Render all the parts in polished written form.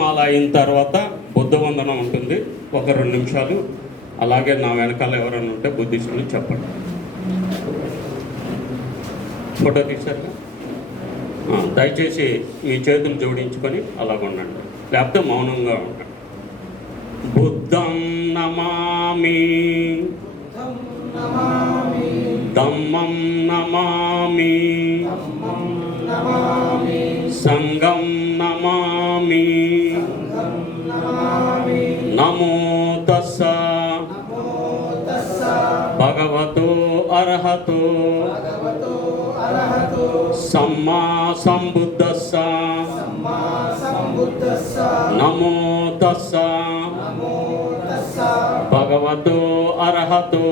మాల అయిన తర్వాత బుద్ధ వందనం ఉంటుంది. ఒక 2 నిమిషాలు అలాగే నా వెనకాల ఎవరైనా ఉంటే బుద్ధిస్టులు చెప్పండి. ఫోటో తీశారు. దయచేసి మీ చేతులు జోడించుకొని అలాగ ఉండండి, లేకపోతే మౌనంగా ఉండండి. బుద్ధం నమామి, ధమ్మం నమామి, సంఘం నమామి, నమో తస్సా భగవతో అర్హతో సమ్మా సంబుద్ధస్సా. నమో తస్సా భగవతో అర్హతో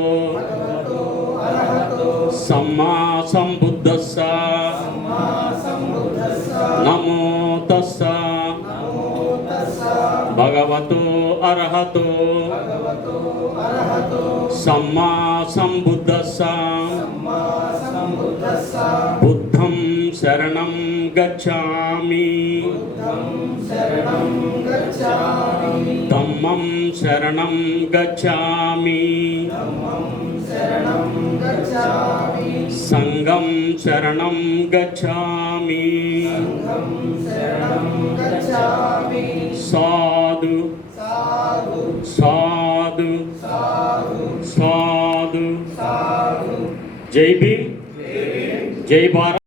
సమ్మా సంబుద్ధస్సా. నమో తస్సా భగవతో అర్హతో సమ్మా సంబుద్ధస్సా. బుద్ధం శరణం గచ్ఛామి, ధమ్మం శరణం గచ్ఛామి, సంఘం శరణం గచ్ఛామి. సాధు సాధు సాధు. జై భీమ్, జై భారత్.